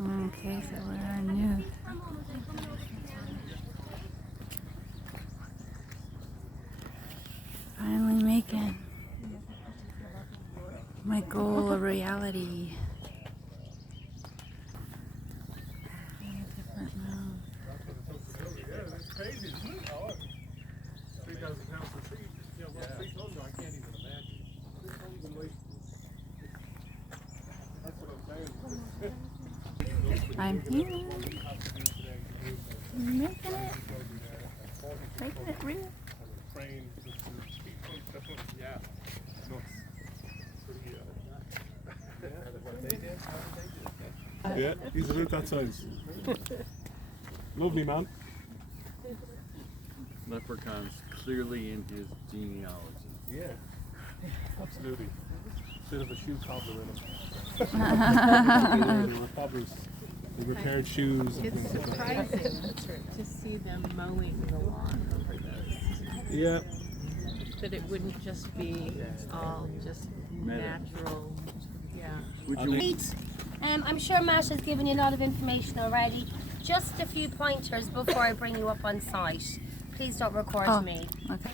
Okay, so we're on Knowth. Finally making my goal a reality. Different now. It's crazy, isn't it? 3,000 pounds per tree. Yeah, well, 3 tons, I can't even imagine. 3 tons of weight. That's what I'm saying. I'm here. Making it. Making it real. Train, yeah, nuts. Yeah, he's about that size. Lovely man. Leprechaun's clearly in his genealogy. Yeah, absolutely. Bit of a shoe cobbler in him. They were cobblers. They repaired shoes and It's things like that. surprising to see them mowing the lawn over those. Yeah. That it wouldn't just be all just natural. Yeah. Would you Great. I'm sure Matt has given you a lot of information already. Just a few pointers before I bring you up on site. Please don't record me. Okay.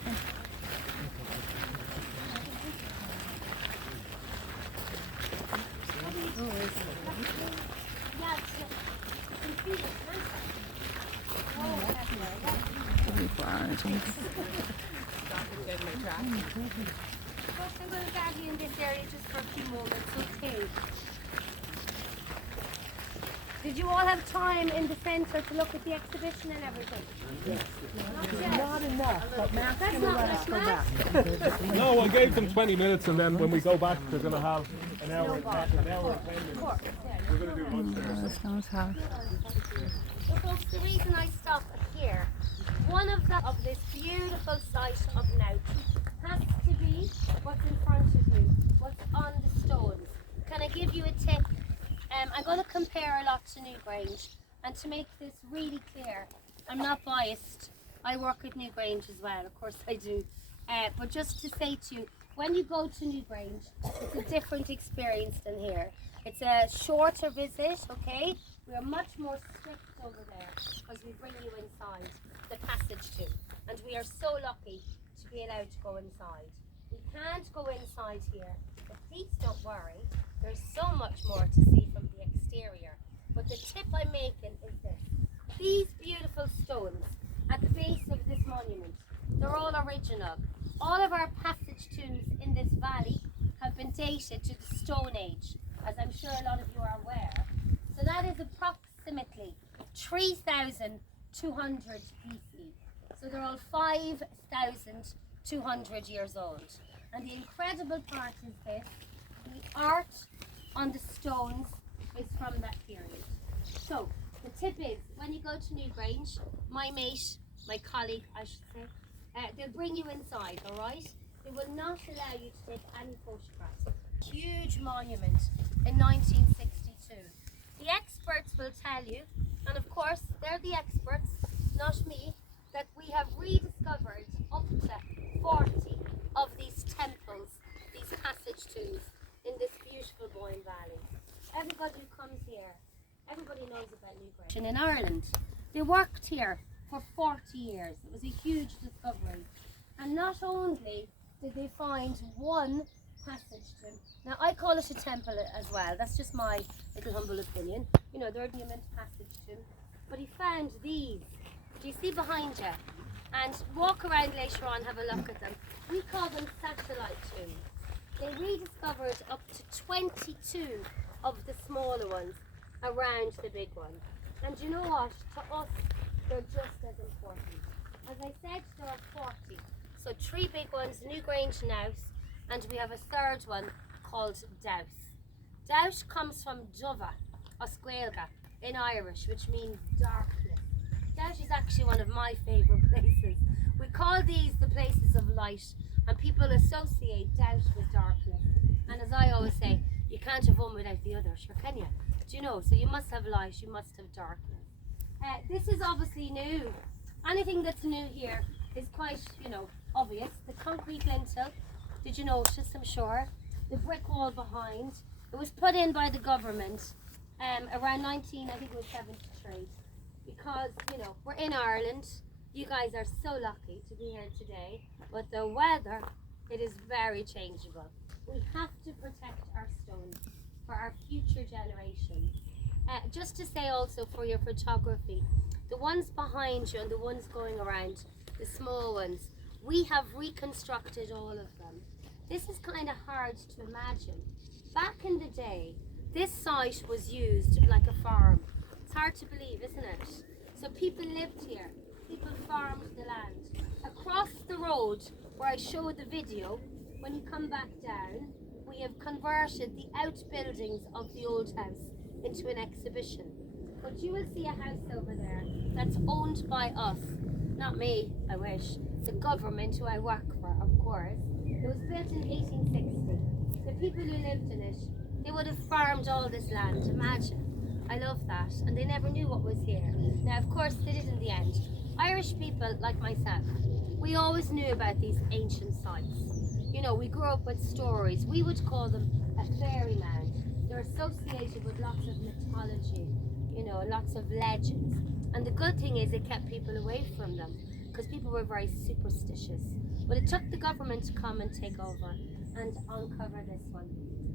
First, I'm going to guide you in this area just for a few moments, okay? Did you all have time in the centre to look at the exhibition and everything? Yes. Not enough, but Matt's going to let us go back. No, I gave them 20 minutes and then when we go back they're going to have an hour and 10 minutes. We're going to do lunch there. This one's house. So folks, the reason I stopped here, one of this beautiful site of Knowth has to be what's in front of you, what's on the stones. Can I give you a tip? I'm going to compare a lot to Newgrange, and to make this really clear, I'm not biased. I work at Newgrange as well, of course I do. But just to say to you, when you go to Newgrange, it's a different experience than here. It's a shorter visit, okay? We are much more strict over there as we bring you inside the passage too. And we are so lucky to be allowed to go inside. We can't go inside here, but please don't worry. There's so much more to see from the exterior. But the tip I'm making is this. These beautiful stones at the base of this monument, they're all original. All of our passage tombs in this valley have been dated to the Stone Age, as I'm sure a lot of you are aware. So that is approximately 3,200 BC. So they're all 5,200 years old. And the incredible part is this, the art on the stones is from that period. So the tip is, when you go to Newgrange, my mate, my colleague I should say, they'll bring you inside, alright? They will not allow you to take any photographs. Huge monument in 1962. The experts will tell you, and of course they're the experts, not me, that we have rediscovered up to 40 of these temples, these passage tombs in this beautiful Boyne Valley. Everybody who comes here, everybody knows about Newgrange. And in Ireland, they worked here for 40 years. It was a huge discovery. And not only did they find one passage tomb, now I call it a temple as well, that's just my little humble opinion. You know, they're a monument passage tomb. But he found these. Do you see behind you? And walk around later on, have a look at them. We call them satellite tombs. They rediscovered up to 22 of the smaller ones around the big one. And you know what? To us, they're just as important. As I said, there are 40. So 3 big ones, Newgrange, Knowth, and we have a third one called Douth. Douth comes from Dova, Oscuelga, in Irish, which means darkness. Douth is actually one of my favourite places. We call these the places of light, and people associate Douth with darkness. And as I always say, you can't have one without the other, sure can you? Do you know? So you must have light, you must have darkness. This is obviously new. Anything that's new here is quite, you know, obvious. The concrete lintel, did you notice, I'm sure? The brick wall behind, it was put in by the government around 19, I think it was 73. Because, you know, we're in Ireland. You guys are so lucky to be here today. But the weather, it is very changeable. We have to protect our stones for our future generations. Just to say also for your photography, the ones behind you and the ones going around, the small ones, we have reconstructed all of them. This is kind of hard to imagine. Back in the day, this site was used like a farm. It's hard to believe, isn't it? So people lived here, people farmed the land. Across the road where I showed the video, when you come back down, we have converted the outbuildings of the old house into an exhibition. But you will see a house over there that's owned by us, not me, I wish, the government who I work for, of course. It was built in 1860. The people who lived in it, they would have farmed all this land, imagine. I love that, and they never knew what was here. Now, of course, they did in the end. Irish people, like myself, we always knew about these ancient sites. You know, we grew up with stories. We would call them a fairy mound. They're associated with lots of mythology, you know, lots of legends. And the good thing is it kept people away from them because people were very superstitious. But it took the government to come and take over and uncover this one.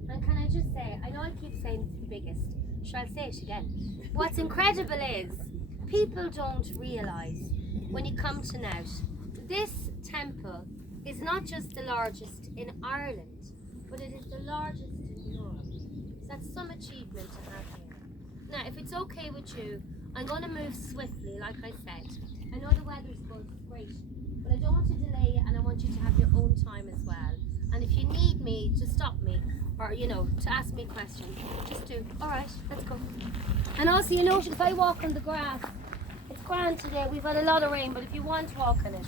And can I just say, I know I keep saying it's the biggest, shall I say it again? What's incredible is people don't realise when you come to Knowth, this temple is not just the largest in Ireland, but it is the largest in Europe. So that's some achievement to have here. Now, if it's okay with you, I'm going to move swiftly, like I said. I know the weather's good, great, but I don't want to delay you, and I want you to have your own time as well. And if you need me to stop me, or you know, to ask me questions, just do. All right, let's go. And also, you know, if I walk on the grass, it's grand today. We've had a lot of rain, but if you want to walk on it,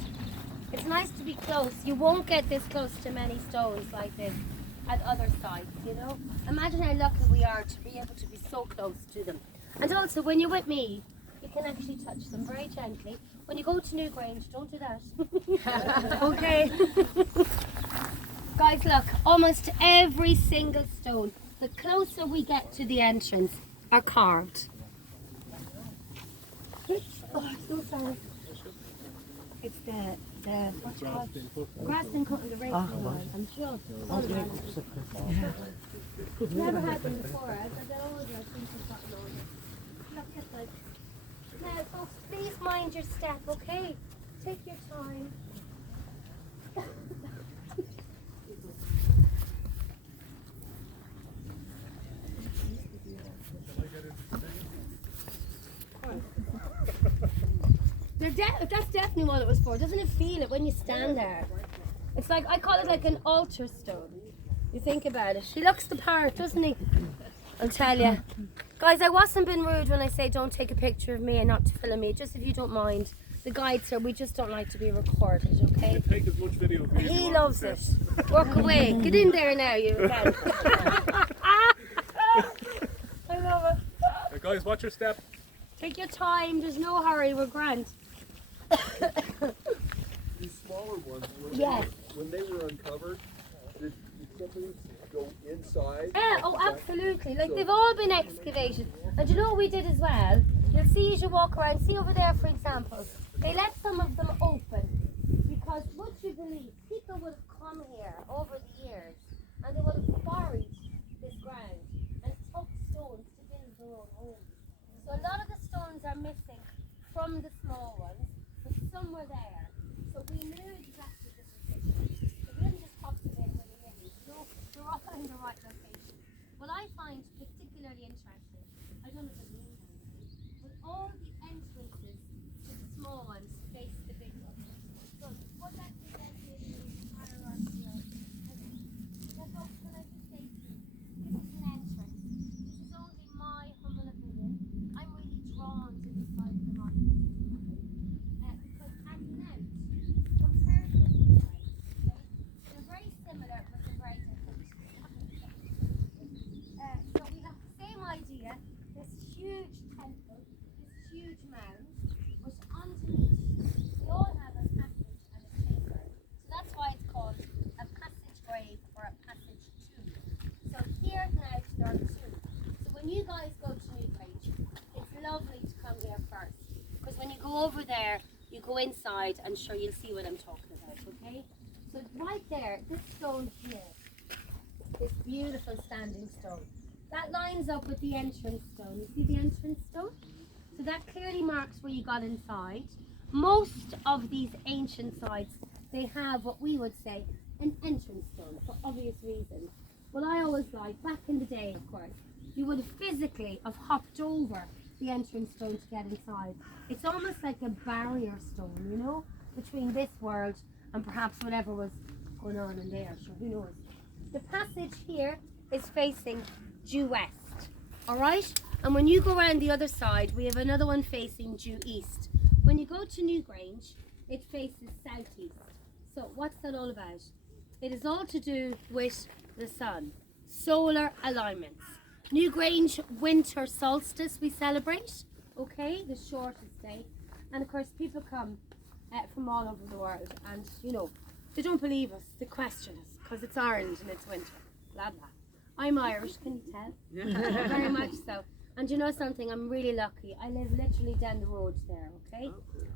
it's nice to be close. You won't get this close to many stones like this at other sites, you know. Imagine how lucky we are to be able to be so close to them. And also, when you're with me, you can actually touch them very gently. When you go to Newgrange, don't do that. Okay. Guys, look, almost every single stone, the closer we get to the entrance, are carved. Oh, I'm so sorry. It's the what's it called? Grafton cutting the race I'm sure. It's never happened before. They're always like things have gotten older. Look at this. Now, folks, please mind your step, okay? Take your time. That's definitely what it was for. Doesn't it feel it when you stand there? It's like, I call it like an altar stone. You think about it. He looks the part, doesn't he? I'll tell you. Guys, I wasn't being rude when I say don't take a picture of me and not to film me. Just if you don't mind. The guides here, we just don't like to be recorded, okay? You can take as much video of me as you He want, loves it. Steph. Work away. Get in there now, you again. I love it. Now, guys, watch your step. Take your time. There's no hurry. We're grand. These smaller ones, Yes. when they were uncovered, did something go inside? Yeah, oh, absolutely. Like, they've all been excavated. And you know what we did as well? You'll see as you walk around. See over there, for example. They let some of them open. Because, would you believe, people would have come here over the years and they would have quarried this ground and took stones to build their own homes. So a lot of the stones are missing from the small ones, but some were there. So we knew exactly the position. So we didn't just pop them in with a million. No, they're all in the right location. What I find particularly interesting, I don't know if it means anything, but all the entrances to the small ones face the big ones. So what that presents is the hierarchy of. So folks, can I just say to you, this is an entrance. This is only my humble opinion. I'm really drawn to this side of the monument. Because at Knowth, compared with Newgrange, they're very similar but they're very different. So we have the same idea, this huge temple, this go over there, you go inside, and sure you'll see what I'm talking about, okay? So right there, this stone here, this beautiful standing stone, that lines up with the entrance stone. You see the entrance stone? So that clearly marks where you got inside. Most of these ancient sites, they have what we would say an entrance stone for obvious reasons. Well, I always like, back in the day, of course, you would physically have hopped over the entrance stone to get inside. It's almost like a barrier stone, you know, between this world and perhaps whatever was going on in there, sure, who knows. The passage here is facing due west, all right? And when you go around the other side, we have another one facing due east. When you go to Newgrange, it faces southeast. So what's that all about? It is all to do with the sun, solar alignments. Newgrange winter solstice we celebrate, okay, the shortest day. And of course people come from all over the world, and you know, they don't believe us, they question us, because it's Ireland and it's winter, blah blah. I'm Irish, can you tell? Very much so. And you know something, I'm really lucky. I live literally down the road there, okay?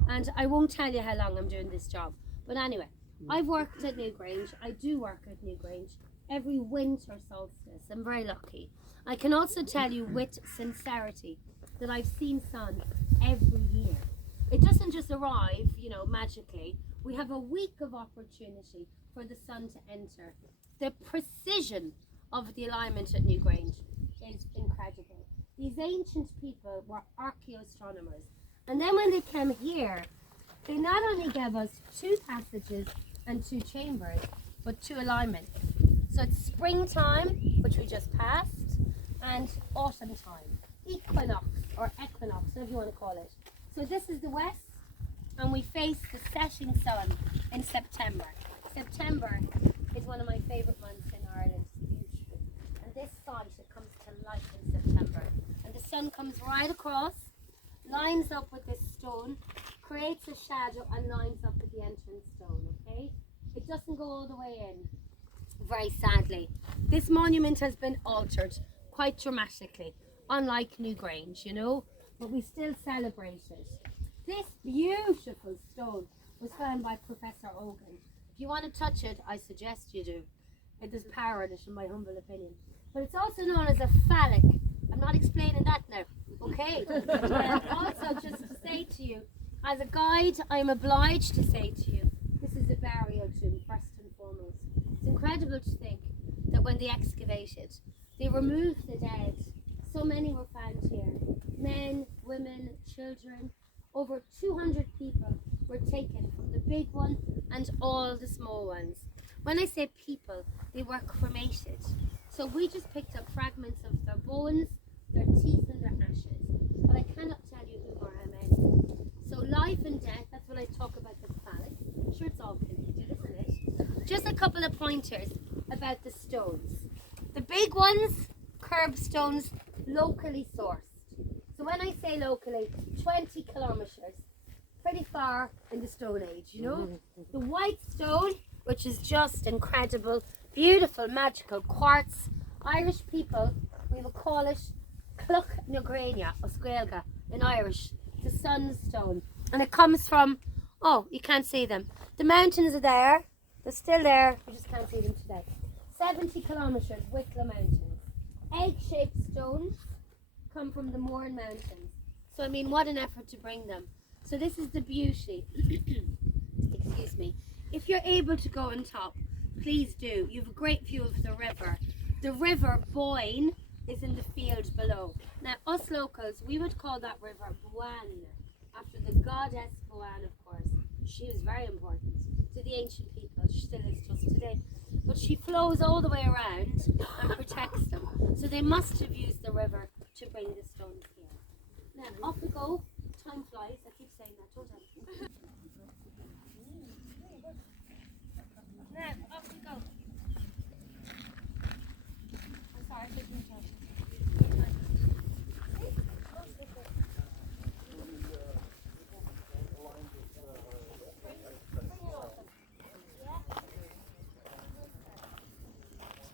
And I won't tell you how long I'm doing this job. But anyway, I've worked at Newgrange, I do work at Newgrange every winter solstice. I'm very lucky. I can also tell you with sincerity that I've seen sun every year. It doesn't just arrive, you know, magically. We have a week of opportunity for the sun to enter. The precision of the alignment at Newgrange is incredible. These ancient people were archaeoastronomers. And then when they came here, they not only gave us 2 passages and 2 chambers, but 2 alignments. So it's springtime, which we just passed, and autumn time, equinox or equinox, whatever you want to call it. So this is the west, and we face the setting sun in September. September is one of my favourite months in Ireland. It's beautiful. And this site, it comes to life in September. And the sun comes right across, lines up with this stone, creates a shadow and lines up with the entrance stone, okay? It doesn't go all the way in, very sadly. This monument has been altered quite dramatically, unlike Newgrange, you know, but we still celebrate it. This beautiful stone was found by Professor Ogan. If you want to touch it, I suggest you do. There's power in it, in my humble opinion. But it's also known as a phallic. I'm not explaining that now, okay? Also, just to say to you, as a guide, I'm obliged to say to you, this is a burial tomb, first and foremost. It's incredible to think that when they excavated, they removed the dead. So many were found here. Men, women, children. Over 200 people were taken from the big one and all the small ones. When I say people, they were cremated. So we just picked up fragments of their bones, their teeth and their ashes. But I cannot tell you who or how many. So life and death, that's when I talk about the phallic. I'm sure it's all connected, isn't it? Just a couple of pointers about the stones. The big ones, curbstones, locally sourced. So when I say locally, 20 kilometres, pretty far in the Stone Age, you know? The white stone, which is just incredible, beautiful, magical quartz. Irish people, we will call it Cluch na Grania, or Sgaelga in Irish, the sunstone. And it comes from, oh, you can't see them. The mountains are there, they're still there, you just can't see them today. 70 kilometres, Wicklow Mountains. Egg-shaped stones come from the Mourne Mountains. So I mean, what an effort to bring them. So this is the beauty. Excuse me. If you're able to go on top, please do. You have a great view of the river. The river Boyne is in the field below. Now, us locals, we would call that river Buan, after the goddess Buan, of course. She was very important to the ancient people. She still is to us today. But she flows all the way around and protects them. So they must have used the river to bring the stones here. Now, off we go. Time flies. I keep saying that, don't I? Now, off we go. I'm sorry, I taking your time.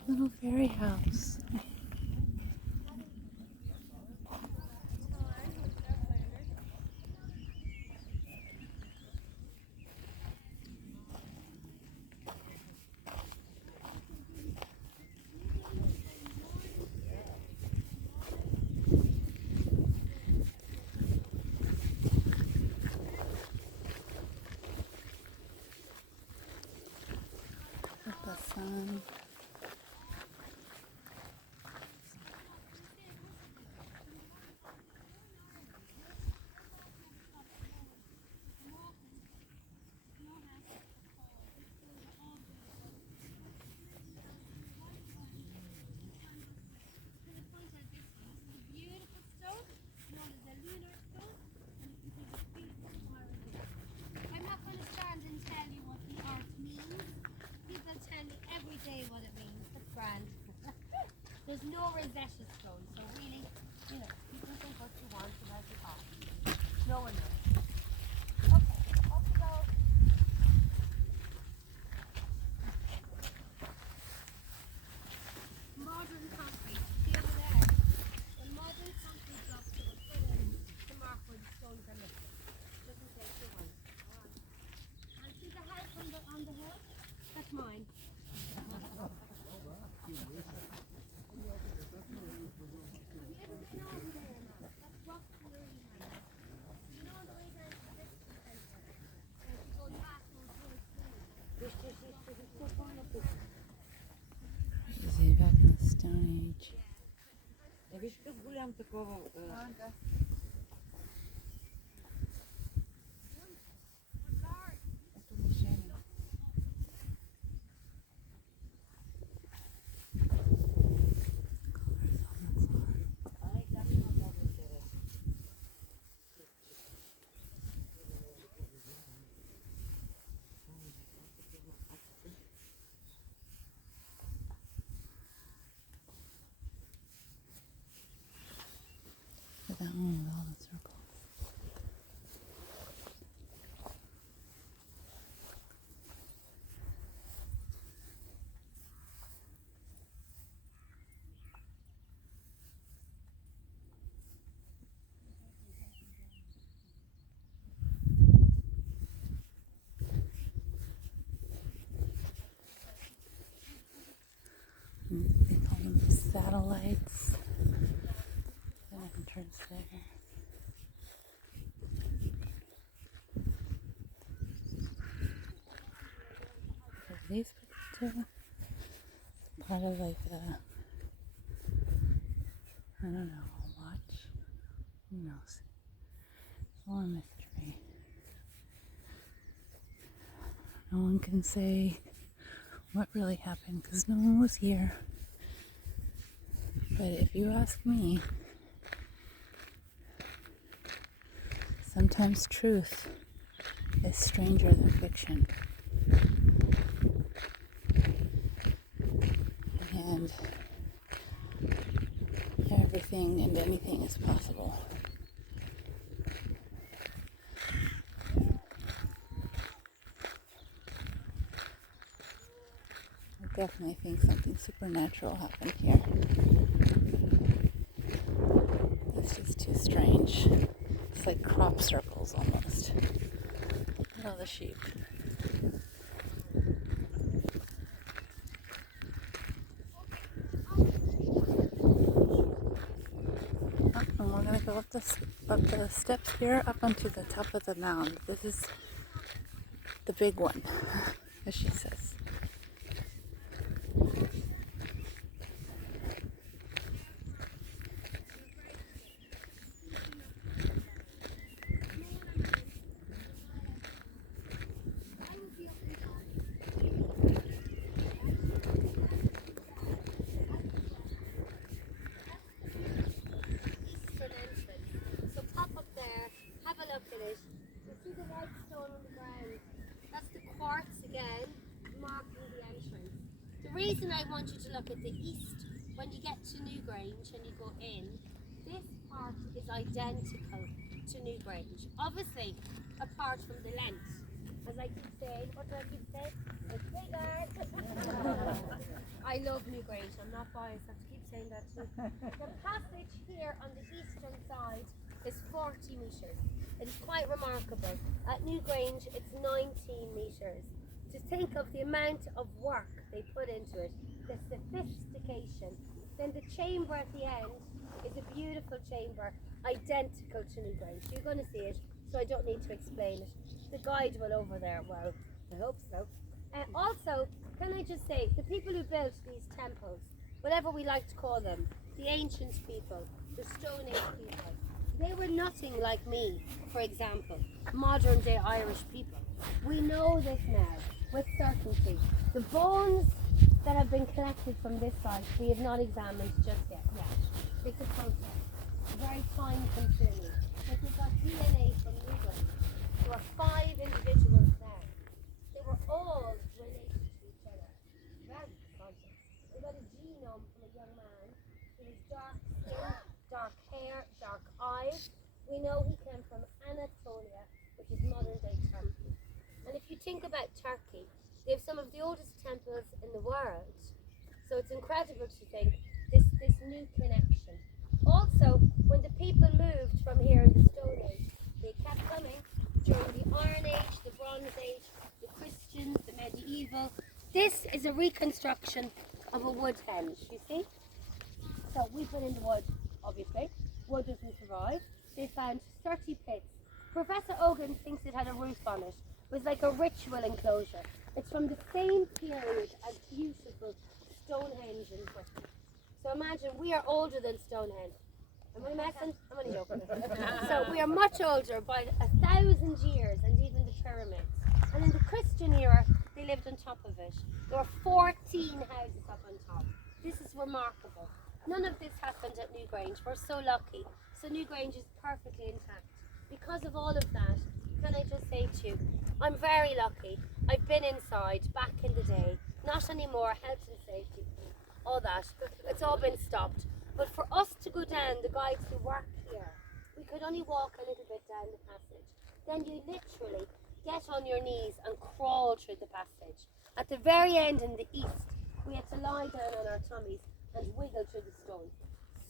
Little fairy house. Вишка голям такова. Ето мишени. Ай, да ми има много интересно. Look at that one with all the circles. They call them satellites. The entrance there. What are these pictures too? Part of like a, I don't know, a watch. Who knows? It's all a mystery. No one can say what really happened because no one was here. But if you ask me, sometimes truth is stranger than fiction. And everything and anything is possible. I definitely think something supernatural happened here. It's just too strange. It's like crop circles almost. Look at all the sheep. And we're gonna go up the steps here up onto the top of the mound. This is the big one, as she says. Eastern entrance. So pop up there, have a look at it. You see the white stone on the ground? That's the quartz again, marking the entrance. The reason I want you to look at the east, when you get to Newgrange and you go in, this part is identical to Newgrange. Obviously, apart from the length. As I keep saying, what do I keep saying? It's bigger. I love Newgrange, I'm not biased, I have to keep saying that too. The passage here on the eastern side is 40 metres. It is quite remarkable. At Newgrange, it's 19 metres. To think of the amount of work they put into it, the sophistication. Then the chamber at the end is a beautiful chamber, identical to Newgrange. You're going to see it, so I don't need to explain it. The guide will over there, well, I hope so. Also, can I just say, the people who built these temples, whatever we like to call them, the ancient people, the Stone Age people, they were nothing like me, for example, modern day Irish people. We know this now with certainty. The bones that have been collected from this site, we have not examined just yet. It's a process, very time consuming. But we got DNA from England. There are 5 individuals there. They were all related to each other. Very exciting. We got a genome from a young man who was dark skin, dark hair, dark eyes. We know he came from Anatolia, which is modern day Turkey. And if you think about Turkey, they have some of the oldest temples in the world. So it's incredible to think this new connection. Also, when the people moved from here in the Stone Age, they kept coming during the Iron Age, the Bronze Age, the Christians, the medieval. This is a reconstruction of a wood henge, you see? So we put in the wood, obviously. Wood doesn't survive. They found 30 pits. Professor Ogan thinks it had a roof on it. It was like a ritual enclosure. It's from the same period as beautiful Stonehenge in Britain. So imagine we we are older than Stonehenge. Am I messing? I'm only joking. So we are much older by 1,000 years, and even the pyramids. And in the Christian era, they lived on top of it. There were 14 houses up on top. This is remarkable. None of this happened at Newgrange. We're so lucky. So Newgrange is perfectly intact. Because of all of that, can I just say to you, I'm very lucky. I've been inside back in the day. Not anymore, health and safety, all that. It's all been stopped. But for us to go down, the guides who work here, we could only walk a little bit down the passage. Then you literally get on your knees and crawl through the passage. At the very end in the east, we had to lie down on our tummies and wiggle through the stones.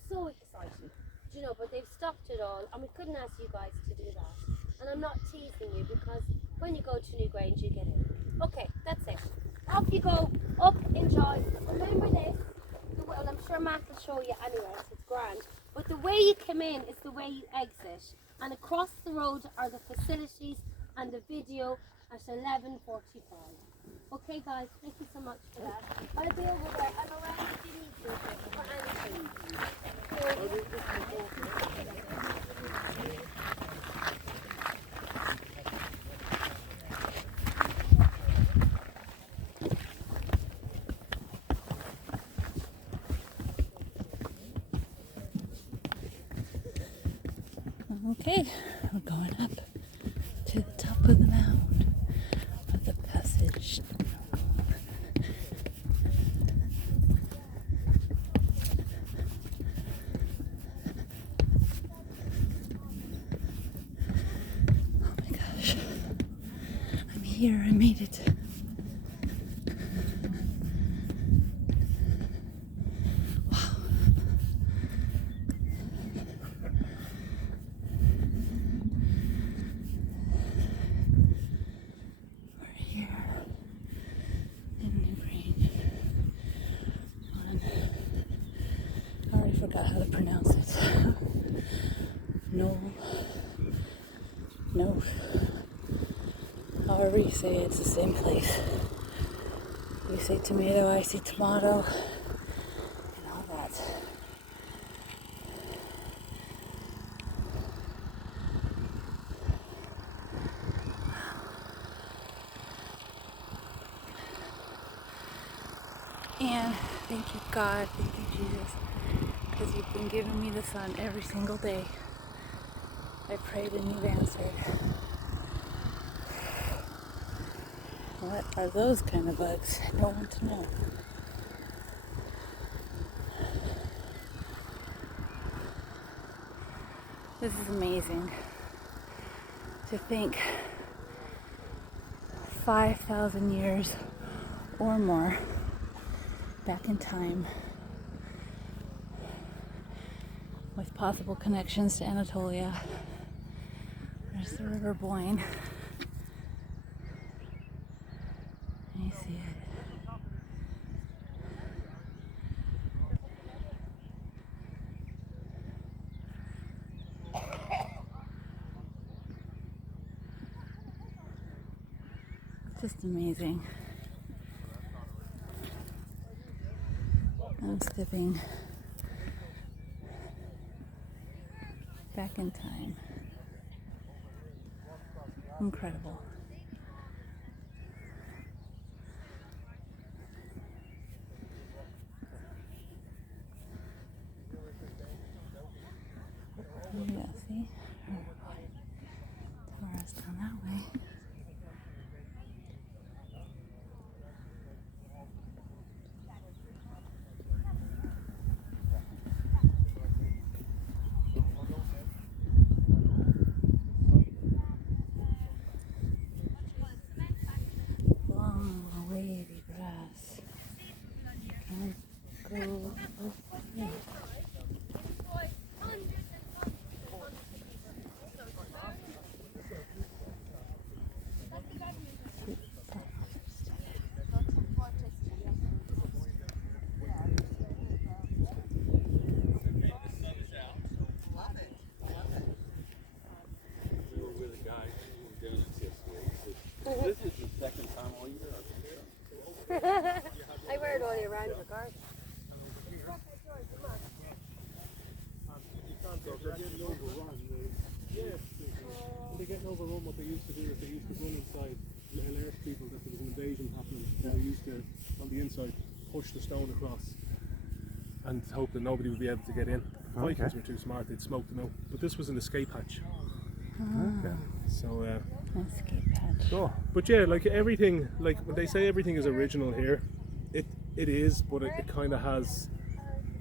So exciting. Do you know, but they've stopped it all, and we couldn't ask you guys to do that. And I'm not teasing you, because when you go to Newgrange, you get in. Okay, that's it. Off you go, up, enjoy. Remember this, well, I'm sure Matt will show you anyway, so it's grand. But the way you come in is the way you exit. And across the road are the facilities and the video at 11:45. Okay guys, thank you so much for that. I'll be over there. I'm around if you need to for anything. Okay, we're going up to the top of the mound of the passage. Oh my gosh, I'm here, I made it. I forgot how to pronounce it. No. However you say it, it's the same place. You say tomato, I say tomato, and all that. And thank you God, thank you Jesus, because you've been giving me the sun every single day. I prayed and you've answered. What are those kind of bugs? I don't want to know. This is amazing. To think 5,000 years or more back in time, with possible connections to Anatolia. There's the River Boyne. You see it. Just amazing. I'm stepping back in time. Incredible. Yeah, see? Tomorrow's down that way. Long, wavy grass. Can't go yeah. they're getting overrun. When they're getting overrun, what they used to do is they used to run inside, alert people that there was an invasion happening. And they used to, on the inside, push the stone across and hope that nobody would be able to get in. The Vikings were too smart, they'd smoke them out. But this was an escape hatch. Okay. So, Escape hatch. oh, but yeah, like everything, like when they say everything is original here, it is, but it kind of has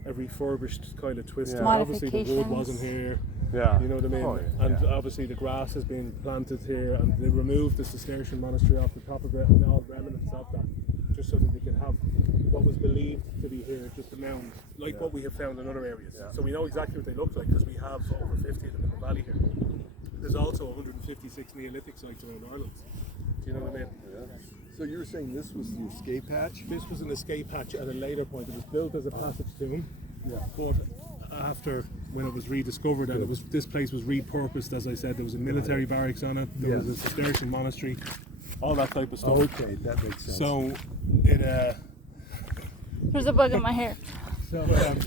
a refurbished kind of twist. Yeah. Obviously the wood Modifications. wasn't here. Yeah. You know what I mean? Oh, yeah. And obviously the grass has been planted here, and they removed the Cistercian monastery off the top of it and all the remnants of that, just so that they could have what was believed to be here, just a mound, like what we have found in other areas. So we know exactly what they look like because we have over 50 of them in the valley here. There's also 156 Neolithic sites around Ireland. Do you know what I mean? So you were saying this was the escape hatch? This was an escape hatch at a later point. It was built as a passage tomb, but after, when it was rediscovered, and this place was repurposed, as I said, there was a military barracks on it, there was a Cistercian monastery, all that type of stuff. Okay, that makes sense. So it There's a bug in my hair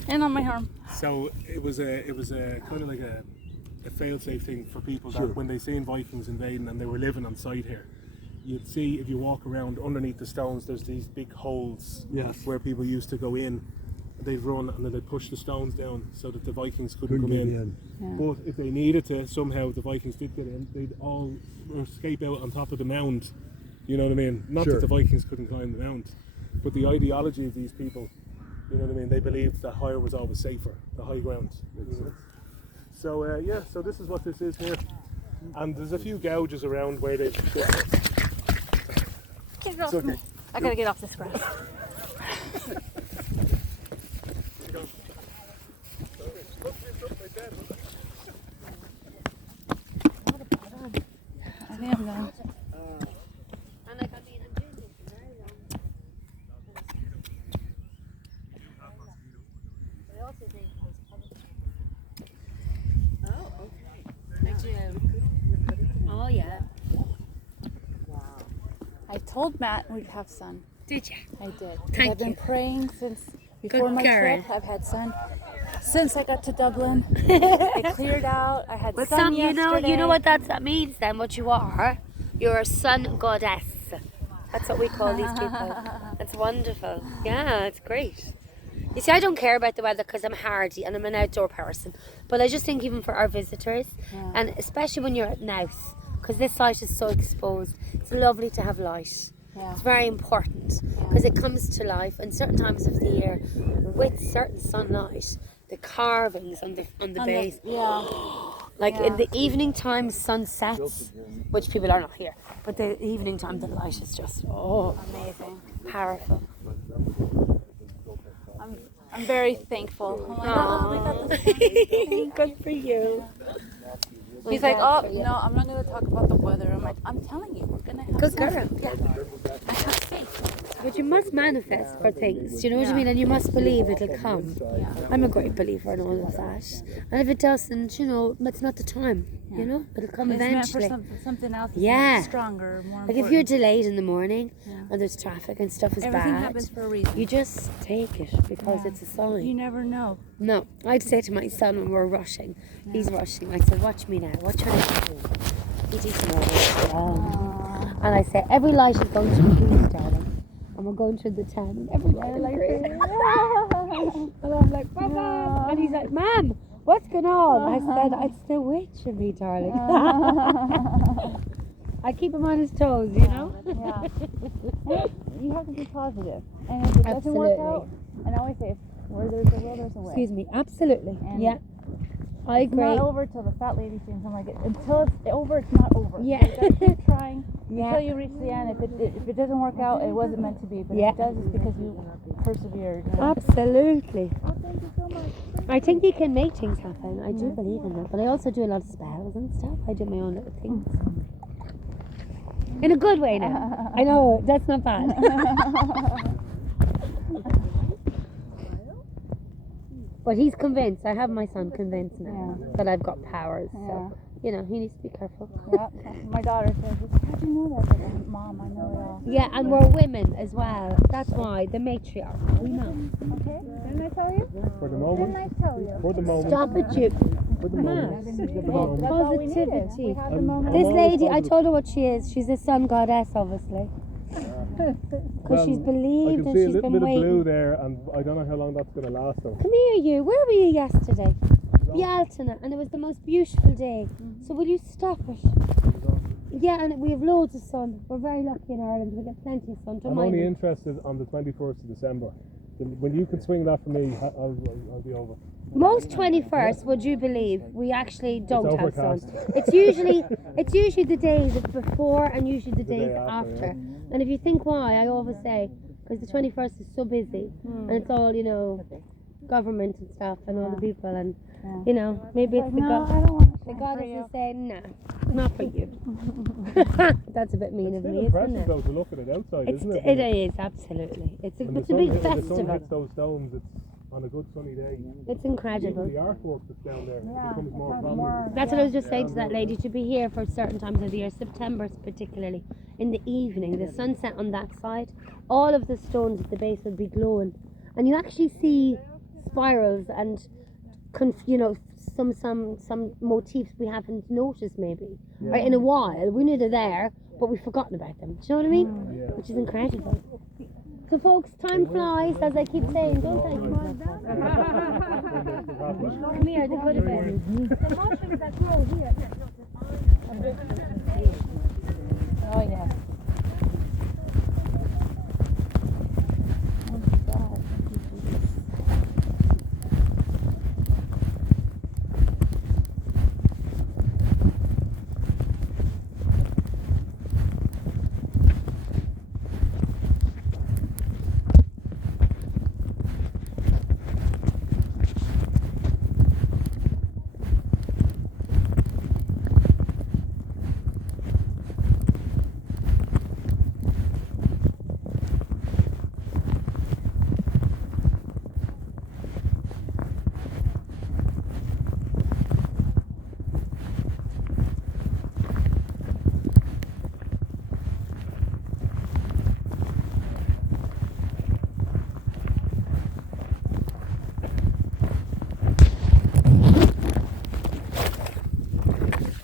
and on my arm. so it was a kind of like a fail-safe thing for people that when they seen Vikings invading and they were living on site here, you'd see, if you walk around underneath the stones, there's these big holes where people used to go in. They'd run and then they'd push the stones down so that the Vikings couldn't come in. But if they needed to, somehow the Vikings did get in, they'd all escape out on top of the mound. You know what I mean? Not that the Vikings couldn't climb the mound, but the ideology of these people, you know what I mean? They believed that higher was always safer, the high ground. So yeah, so this is what this is here. And there's a few gouges around where they... Get off me. I gotta get off this grass. I think I'm done. Oh yeah. I told Matt we'd have sun. Did you? I did. Thank I've been you. praying since before Good my girl. trip. I've had sun since I got to Dublin. I cleared out. I had But sun Sam, yesterday. you know what that means then, what you are? You're a sun goddess. That's what we call these people. That's wonderful. Yeah, it's great. You see, I don't care about the weather because I'm hardy and I'm an outdoor person. But I just think even for our visitors, and especially when you're at Knowth, because this site is so exposed, it's lovely to have light. It's very important because it comes to life in certain times of the year with certain sunlight. The carvings on the base, like in the evening time, sun sets, which people are not here, but the evening time, the light is just amazing, powerful. I'm very thankful. Oh my God, we got this sun. Good for you. He's like, oh no, I'm not gonna talk about the weather. I'm like, I'm telling you, we're gonna have Good sun. girl. Yeah. I have faith. But you must manifest for things, do you know what I mean? And you must believe it'll come. I'm a great believer in all of that. And if it doesn't, you know, it's not the time, you know? It'll come It's meant for eventually. something else. Yeah. Stronger, more Like important. if you're delayed in the morning and there's traffic and stuff is Everything bad, happens for a reason. you just take it because it's a sign. You never know. No, I'd say to my son when we're rushing, he's rushing, I said, watch me now, watch what I do. He's eating all and I say, every light is going through the east, darling. And we're going through the town and every light is green. And I'm like, Papa. And he's like, Mom, what's going on? I said, it's the witch in me, darling. I keep him on his toes, you know? You have to be positive. And if it doesn't work out, and I always say, where there's a will, there's a way. Excuse me, absolutely. And yeah, I It's agree. not over till the fat lady sings. I'm like, until it's over, it's not over. Yeah. You gotta keep trying Yeah. until you reach the end. If it doesn't work out, it wasn't meant to be. But if it does, it's because you persevered. You know? Absolutely. Oh, thank you so much. I think you can make things happen. I do believe in that. But I also do a lot of spells and stuff. I do my own little things. In a good way now. I know, that's not bad. But he's convinced. I have my son convinced now that I've got powers. So, you know, he needs to be careful. Yeah. My daughter says, how'd you know that? I said, Mom, I know it all. Yeah, and we're women as well. That's why, the matriarch. We know. Okay? Didn't I tell you? For the moment. Didn't I tell you? For the moment. Stop it, you. Positivity. This lady, I told her what she is. She's a sun goddess, obviously. Because she's believed and she's been waiting. Blue there, and I don't know how long that's going to last though. Come here, you. Where were you yesterday? Yaltana, and it was the most beautiful day. So will you stop it? Yeah, and we have loads of sun. We're very lucky in Ireland. We get plenty of sun. Don't I'm mind only it. interested on the 21st of December. When you can swing that for me, I'll be over. Most 21st, would you believe, we actually don't have overcast. sun. It's usually the days before and usually the days day after, after. And if you think why, I always say, because the 21st is so busy and it's all, you know, government and stuff and all the people and, you know, maybe it's the goddess is saying, nah, not for you. That's a bit mean of me, isn't it? Though, to look at it outside, isn't it? It is, absolutely. It's a big When the sun festival. hits those stones, it's on a good sunny day. It's incredible. The artwork that's down there becomes more prominent. That's what I was just saying to that lady, to be here for certain times of the year, September particularly, in the evening, the sunset on that side, all of the stones at the base would be glowing. And you actually see spirals and, you know, some motifs we haven't noticed maybe. Right, in a while, we knew they're there, but we've forgotten about them. Do you know what I mean? Which is incredible. So folks, time flies, as I keep saying, don't I? Come here, the good of it. The mushrooms that grow here.